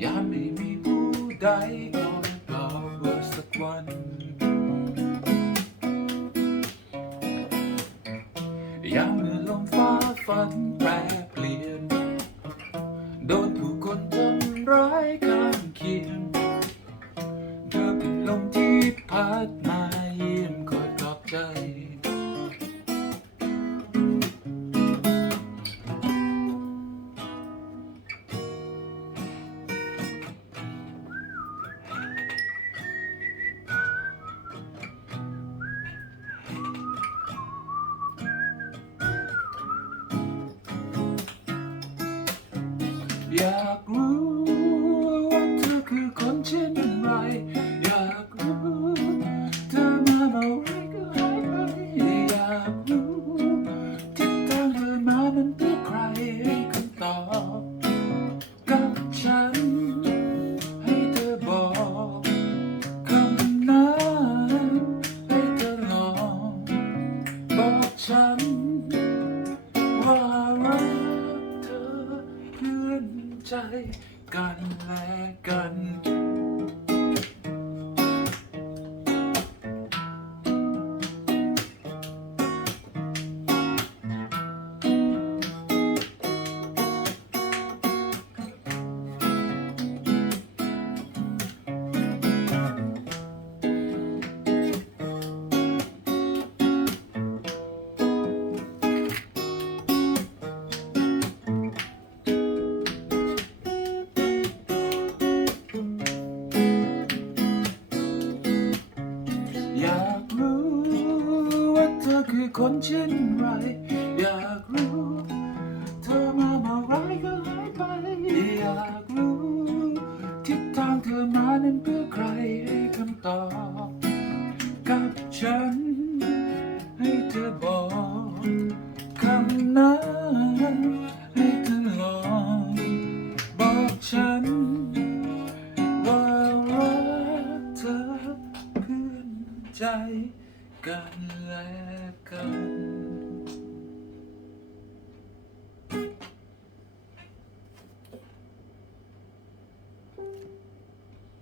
ยามไม่มีผู้ใดกอดเราวสักวัน ยามเมื่อลมฟ้าฝันแปรเปลี่ยน อยากรู้ว่าเธอคือคนเช่นไร อยากรู้เธอมาเมื่อไรก็หายไปอยากรู้ทิศทางเธอมานั้นเพื่อใครให้คำตอบกับฉัน ให้เธอบอกคำนั้นให้เธอลองบอกฉัน ใจกันและกัน คือคนเช่นไร อยากรู้ เธอมาเมื่อไรก็หายไป อยากรู้ ทิศทางเธอมานั้นเพื่อใครให้คำตอบกับฉัน ให้เธอบอกคำนั้นให้เธอลองบอกฉันว่ารักเธอเพื่อนใจ กันและกัน